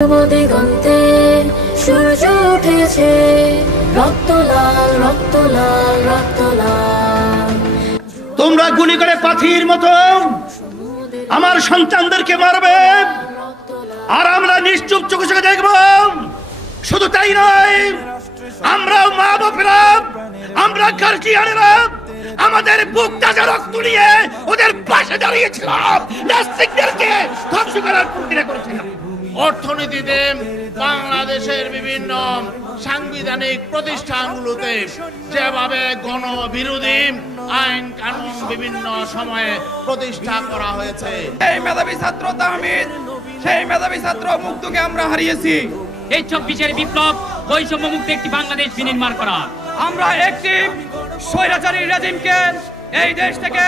দিগন্তে সূর্য উঠেছে, রক্ত লাল রক্ত লাল রক্ত লাল। তোমরা গুলি করে পাথির মতো আমার সন্তানদেরকে মারবে, আর আমরা নিশ্চুপ চোখে চোখে দেখব। শুধু তাই নয়, আমরা মা বাপেরা, আমরা গার্জিয়ানেরা আমাদের বুক তাজা রক্ত নিয়ে ওদের পাশে দাঁড়িয়েছিলাম, নাস্তিকদেরকে ধ্বংস করার প্রতিক্রিয়া করেছিলাম। অর্থনীতিতে বাংলাদেশের বিভিন্ন সাংবিধানিক প্রতিষ্ঠানগুলোতে যেভাবে গণবিরোধী আইন কানুন বিভিন্ন সময়ে প্রতিষ্ঠা করা হয়েছে, এই মেধাবী ছাত্র তাহমিদ, সেই মেধাবী ছাত্র মুক্তকে আমরা হারিয়েছি। এই 24-এর বিপ্লব বৈষম্য মুক্ত একটি বাংলাদেশ বিনির্মাণ করা। আমরা একটি স্বৈরাচারী রেজিমকে এই দেশ থেকে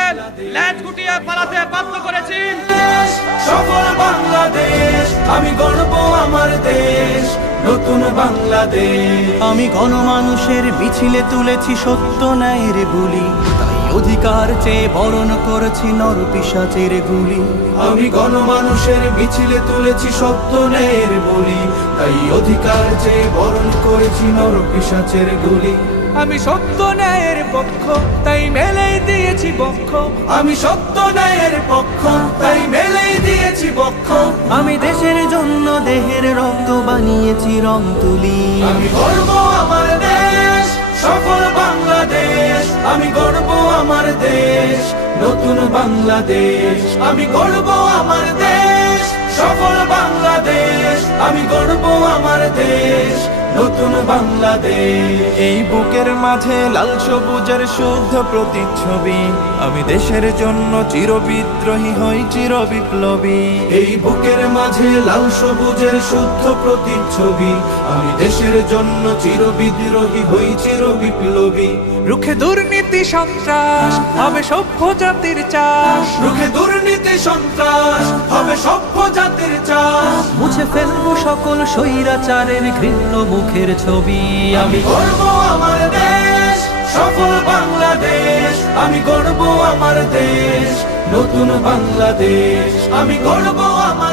ল্যাজ গুটিয়ে পালাতে বাধ্য করেছি। সফল বাংলাদেশ, আমি গর্ব আমার দেশ, নতুন বাংলাদেশ। আমি গণমানুষের মিছিলে তুলেছি সত্য ন্যায়ের বুলি, তাই অধিকার চেয়ে বরণ করেছি নরপিশাচের গুলি। আমি গণমানুষের মিছিলে তুলেছি সত্য ন্যায়ের বুলি, তাই অধিকার চেয়ে বরণ করেছি নরপিশাচের গুলি। আমি সত্য ন্যায়ের পক্ষ, তাই মেলেই দিয়েছি বক্ষ। আমি সত্য ন্যায়ের পক্ষ, তাই মেলেই দিয়েছি বক্ষ। আমি দেশের জন্য দেহের রক্ত বানিয়েছি রং তুলি। আমি গর্ব আমার দেশ, সফল বাংলাদেশ। আমি গর্ব আমার দেশ, নতুন বাংলাদেশ। আমি গর্ব আমার দেশ, সফল বাংলাদেশ। আমি গর্ব আমার দেশ, নতুন বাংলাদেশ। এই বুকের মাঝে লাল সবুজের শুদ্ধ প্রতিচ্ছবি, আমি দেশের জন্য চিরবিদ্রোহী হই চির বিপ্লবী। এই বুকের মাঝে লাল সবুজের শুদ্ধ প্রতিচ্ছবি, আমি দেশের জন্য চিরবিদ্রোহী হই চির বিপ্লবী। রুখে দুর্নীতি সন্ত্রাস হবে সভ্য জাতির চাষ। রুখে দুর্নীতি সন্ত্রাস হবে সভ্য জাতির চাষ। মুছে ফেলবো সকল স্বৈরাচারের ঘৃণ্য মুখের ছবি। আমি গর্ব আমার দেশ, সফল বাংলাদেশ। আমি গর্ব আমার দেশ, নতুন বাংলাদেশ। আমি গর্ব আমার